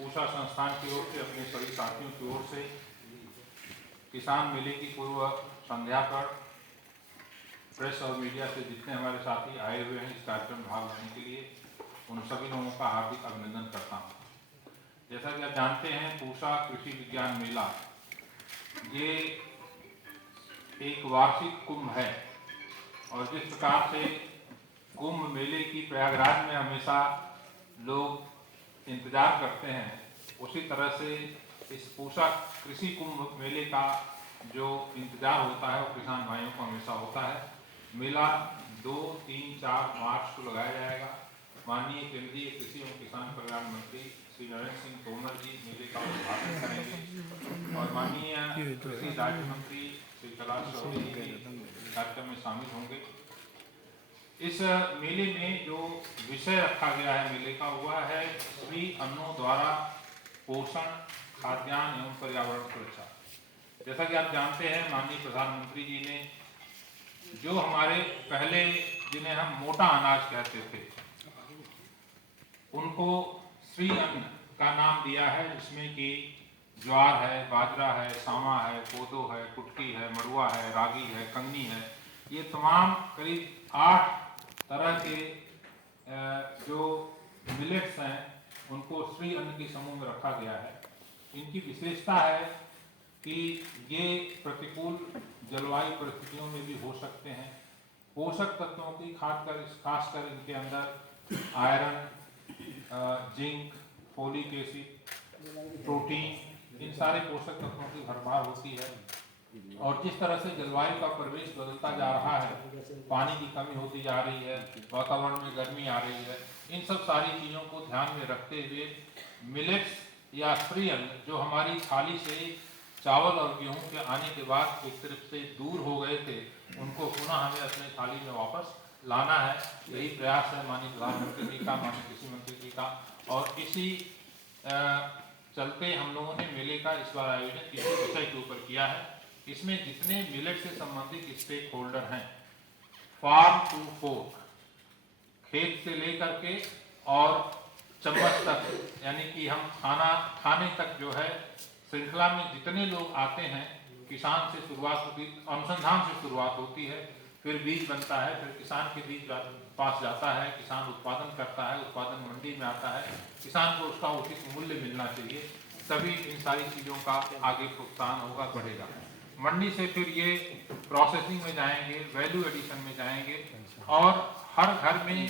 पूषा संस्थान की ओर से अपने सभी साथियों की ओर से किसान मेले की पूर्व संध्या पर प्रेस और मीडिया से जितने हमारे साथी आए हुए हैं इस कार्यक्रम में भाग लेने के लिए, उन सभी लोगों का हार्दिक अभिनंदन करता हूँ। जैसा कि आप जानते हैं, पूषा कृषि विज्ञान मेला ये एक वार्षिक कुंभ है और जिस प्रकार से कुंभ मेले की प्रयागराज में हमेशा लोग इंतजार करते हैं, उसी तरह से इस पूषा कृषि कुंभ मेले का जो इंतजार होता है वो किसान भाइयों को हमेशा होता है। मेला 2, 3, 4 मार्च को लगाया जाएगा। माननीय केंद्रीय कृषि एवं किसान कल्याण मंत्री श्री नरेंद्र सिंह तोमर जी मेले का उद्घाटन करेंगे और माननीय कृषि राज्य मंत्री श्री कैलाश चौधरी जी कार्यक्रम में शामिल होंगे। इस मेले में जो विषय रखा गया है मेले का, वह है श्री अन्नों द्वारा पोषण, खाद्यान्न एवं पर्यावरण सुरक्षा। जैसा कि आप जानते हैं, माननीय प्रधानमंत्री जी ने जो हमारे पहले जिन्हें हम मोटा अनाज कहते थे, उनको श्री अन्न का नाम दिया है, जिसमें कि ज्वार है, बाजरा है, सामा है, कोदो है, कुटकी है, मड़ुआ है, रागी है, कंगनी है। ये तमाम करीब 8 तरह के जो मिलेट्स हैं उनको श्री अन्न के समूह में रखा गया है। इनकी विशेषता है कि ये प्रतिकूल जलवायु परिस्थितियों में भी हो सकते हैं। पोषक तत्वों की खासकर इनके अंदर iron, zinc, folic acid, protein, इन सारे पोषक तत्वों की भरमार होती है। और जिस तरह से जलवायु का परिवेश बदलता जा रहा है, पानी की कमी होती जा रही है, वातावरण में गर्मी आ रही है, इन सब सारी चीज़ों को ध्यान में रखते हुए मिलेट्स या श्री अन्न जो हमारी थाली से चावल और गेहूं के आने के बाद एक तरफ से दूर हो गए थे, उनको पुनः हमें अपने थाली में वापस लाना है। यही प्रयास है माननीय प्रधानमंत्री जी का, माननीय कृषि मंत्री जी का। और इसी चलते हम लोगों ने मेले का इस बार आयोजन इसी विषय के ऊपर किया है। इसमें जितने मिलेट से संबंधित स्टेक होल्डर हैं, फार्म टू फोर्क, खेत से लेकर के और चम्मच तक, यानी कि हम खाने तक जो है श्रृंखला में जितने लोग आते हैं, किसान से शुरुआत होती, अनुसंधान से शुरुआत होती है, फिर बीज बनता है, फिर किसान के बीज पास जाता है, किसान उत्पादन करता है, उत्पादन मंडी में आता है, किसान को उसका उचित मूल्य मिलना चाहिए, तभी इन सारी चीज़ों का आगे प्रोत्साहन होगा, बढ़ेगा। मंडी से फिर ये प्रोसेसिंग में जाएंगे, वैल्यू एडिशन में जाएंगे और हर घर में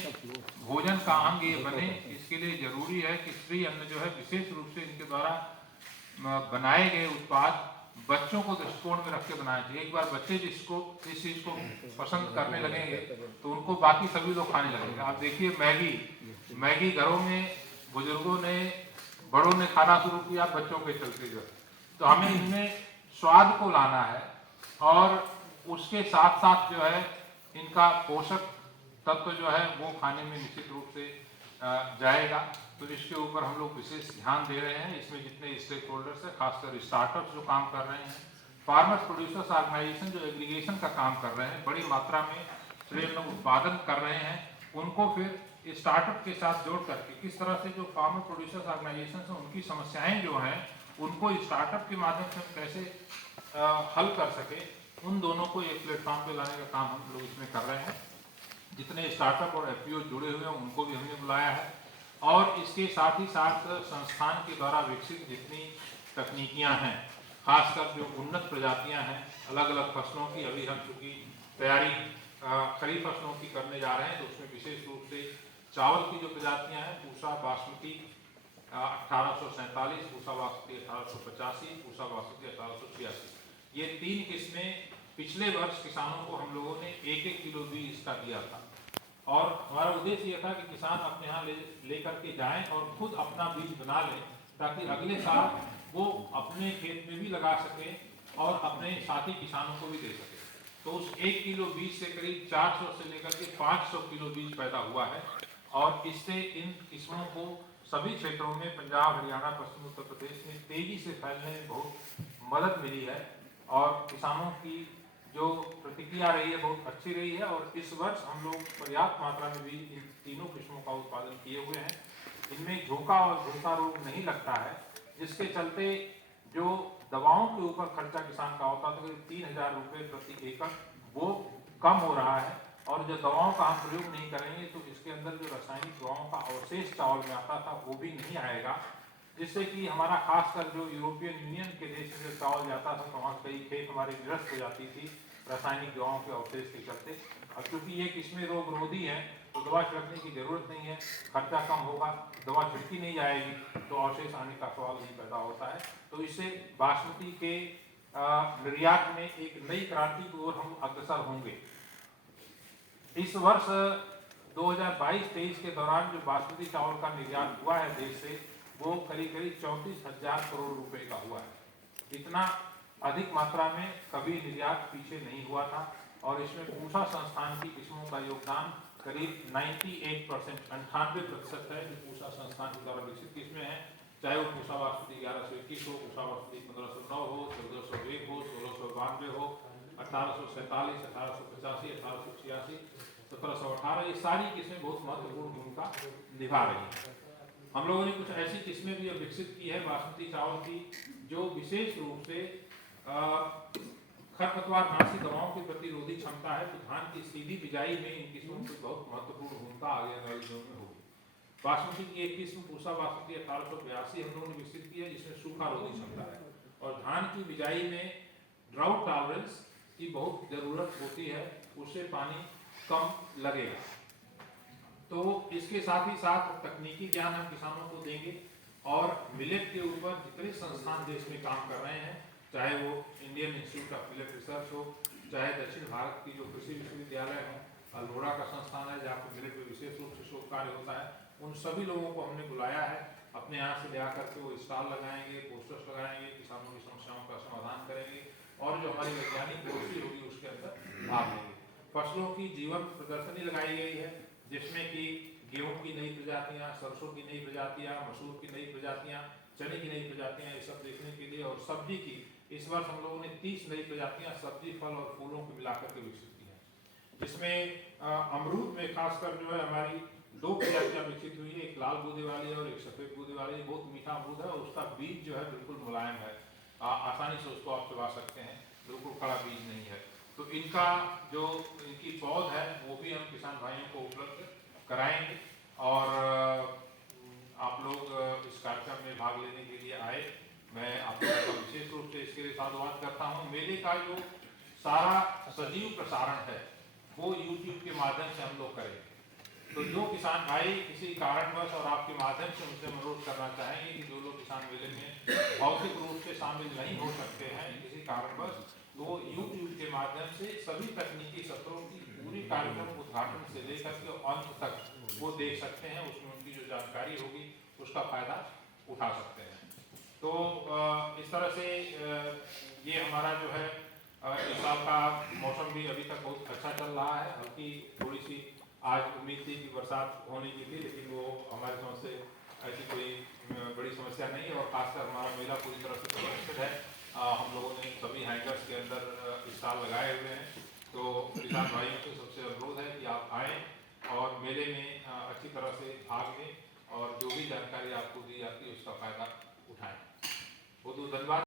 भोजन का अंग ये बने, इसके लिए जरूरी है कि श्री अन्न जो है विशेष रूप से इनके द्वारा बनाए गए उत्पाद बच्चों को दृष्टिकोण में रख के बनाए चाहिए। एक बार बच्चे इस चीज़ को पसंद करने लगेंगे तो उनको बाकी सभी लोग खाने लगेंगे। आप देखिए मैगी घरों में बुजुर्गों ने, बड़ों ने खाना शुरू किया बच्चों के चलते जो, तो हमें इनमें स्वाद को लाना है और उसके साथ साथ जो है इनका पोषक तत्व जो है वो खाने में निश्चित रूप से जाएगा। तो इसके ऊपर हम लोग विशेष ध्यान दे रहे हैं। इसमें जितने स्टेक होल्डर्स हैं, खासकर स्टार्टअप्स जो काम कर रहे हैं, फार्मर्स प्रोड्यूसर्स ऑर्गेनाइजेशन जो एग्रीगेशन का काम कर रहे हैं, बड़ी मात्रा में श्री अन्न उत्पादन कर रहे हैं, उनको फिर स्टार्टअप के साथ जोड़ करके किस तरह से जो फार्मर प्रोड्यूसर्स ऑर्गेनाइजेशन हैं उनकी समस्याएं जो हैं उनको स्टार्टअप के माध्यम से कैसे हल कर सके, उन दोनों को एक प्लेटफॉर्म पे लाने का काम हम लोग इसमें कर रहे हैं। जितने स्टार्टअप और एफपीओ जुड़े हुए हैं उनको भी हमने बुलाया है और इसके साथ ही साथ संस्थान के द्वारा विकसित जितनी तकनीकियां हैं, खासकर जो उन्नत प्रजातियां हैं अलग अलग फसलों की, अभी हम चूँकि तैयारी खरीफ फसलों की करने जा रहे हैं, तो उसमें विशेष रूप से चावल की जो प्रजातियाँ हैं, पूसा बासमती 1847, पूसा बासमती 1885, पूसा बासमती 1886, ये 3 किस्में पिछले वर्ष किसानों को हम लोगों ने 1-1 किलो बीज इसका दिया था और हमारा उद्देश्य यह था कि किसान अपने यहाँ ले करके जाएं और खुद अपना बीज बना लें, ताकि अगले साल वो अपने खेत में भी लगा सकें और अपने साथी किसानों को भी दे सकें। तो उस 1 किलो बीज से करीब 400 से लेकर के 500 किलो बीज पैदा हुआ है और इससे इन किस्मों को सभी क्षेत्रों में, पंजाब, हरियाणा, पश्चिम उत्तर प्रदेश में तेजी से फैलने में बहुत मदद मिली है और किसानों की जो प्रतिक्रिया रही है बहुत अच्छी रही है। और इस वर्ष हम लोग पर्याप्त मात्रा में भी इन तीनों किस्मों का उत्पादन किए हुए हैं। इनमें झोंका और झुलसा रोग नहीं लगता है, जिसके चलते जो दवाओं के ऊपर खर्चा किसान का होता था करीब 3,000 रुपये प्रति एकड़, वो कम हो रहा है। और जो दवाओं का हम प्रयोग नहीं करेंगे तो इसके अंदर जो रासायनिक दवाओं का अवशेष चावल में आता था वो भी नहीं आएगा, जिससे कि हमारा खासकर जो यूरोपियन यूनियन के देश में चावल जाता था तो वहाँ कई खेत हमारे निरस्त हो जाती थी रासायनिक दवाओं के अवशेष के चलते। अब क्योंकि ये किस्में रोग रोधी हैं तो दवा छिड़कने की जरूरत नहीं है, खर्चा कम होगा, दवा छिड़की नहीं जाएगी तो अवशेष आने का सवाल नहीं पैदा होता है। तो इससे बासमती के निर्यात में एक नई क्रांति की ओर हम अग्रसर होंगे। इस वर्ष 2022-23 के दौरान जो बासमती चावल का निर्यात हुआ है देश से, वो करीब 34,000 करोड़ रुपए का हुआ है। इतना अधिक मात्रा में कभी निर्यात पीछे नहीं हुआ था। और इसमें पूसा संस्थान की किस्मों का योगदान करीब 98% है जो पूसा संस्थान के द्वारा विकसित किस्में हैं, चाहे वो पूसा बासमती 1121 हो, पूसा बासमती 1509 हो, 1401 हो, 1692 हो, 1847, 1885, 1886, 1718, ये सारी किस्में बहुत महत्वपूर्ण भूमिका निभा रही हैं। हम लोगों ने कुछ ऐसी किस्में भी विकसित की है बासमती चावल की जो विशेष रूप से खरपतवार नाशी दवाओं के प्रतिरोधी क्षमता है। तो धान की सीधी बिजाई में इन किस्मों की बहुत महत्वपूर्ण भूमिका आगे वाले दिनों में होगी। बासमती की एक किस्म पूसा बासमती 1882 हम लोगों ने विकसित की है जिसमें सूखा रोधी क्षमता है और धान की बिजाई में ड्राउट टॉलरेंस की बहुत जरूरत होती है, उससे पानी कम लगेगा। तो इसके साथ ही साथ तकनीकी ज्ञान हम किसानों को देंगे और मिलेट के ऊपर जितने संस्थान देश में काम कर रहे हैं, चाहे वो Indian institute of millet research हो, चाहे दक्षिण भारत की जो कृषि विश्वविद्यालय है, अल्मोड़ा का संस्थान है जहाँ पर मिलेट में विशेष रूप से शोध कार्य होता है, उन सभी लोगों को हमने बुलाया है। अपने यहाँ से ले आकर के वो स्टॉल लगाएंगे, पोस्टर्स लगाएंगे, किसानों की समस्याओं का समाधान करेंगे और जो हमारी वैज्ञानिक गोष्ठी होगी उसके अंदर भाग लेंगे। फसलों की जीवन प्रदर्शनी लगाई गई है जिसमें कि गेहूं की नई प्रजातियां, सरसों की नई प्रजातियां, मसूर की नई प्रजातियां, चने की नई प्रजातियां, ये सब देखने के लिए। और सब्जी की इस वर्ष हम लोगों ने 30 नई प्रजातियां सब्जी, फल और फूलों को मिलाकर के विकसित की हैं, जिसमें अमरूद में खासकर जो है हमारी 2 प्रजातियां विकसित हुई है, एक लाल गूदे वाली और एक सफेद गूदे वाली। बहुत मीठा अमरूद है और उसका बीज जो है बिल्कुल मुलायम है, आसानी से उसको आप चबा सकते हैं, बिल्कुल कड़ा बीज नहीं है। तो इनका जो इनकी पौध है वो भी हम किसान भाइयों को उपलब्ध कराएंगे। और आप लोग इस कार्यक्रम में भाग लेने के लिए आए, मैं आप लोगों का विशेष रूप से इसके लिए साधुवाद करता हूँ। मेले का जो सारा सजीव प्रसारण है वो YouTube के माध्यम से हम लोग करेंगे। तो जो किसान भाई किसी कारणवश और आपके माध्यम से मुझसे अनुरोध करना चाहेंगे कि जो लोग किसान मेले में भौतिक रूप से शामिल नहीं हो सकते हैं किसी कारणवश, तो वो YouTube के माध्यम से सभी तकनीकी सत्रों की पूरी कार्यक्रम उद्घाटन से लेकर के अंत तक वो देख सकते हैं, उसमें उनकी जो जानकारी होगी उसका फायदा उठा सकते हैं। तो इस तरह से ये हमारा जो है इस साल का मौसम भी अभी तक बहुत अच्छा चल रहा है। हल्की थोड़ी सी आज उम्मीद थी कि बरसात होने की थी, लेकिन वो हमारी समझ से ऐसी कोई बड़ी समस्या नहीं है। और खासकर हमारा मेला पूरी तरह से सुरक्षित है। हम लोगों ने सभी हैंगर्स के अंदर स्टॉल लगाए हुए हैं। तो किसान भाइयों से सबसे अनुरोध है कि आप आएँ और मेले में अच्छी तरह से भाग लें और जो भी जानकारी आपको दी जाती है उसका फायदा उठाएं। बहुत बहुत धन्यवाद।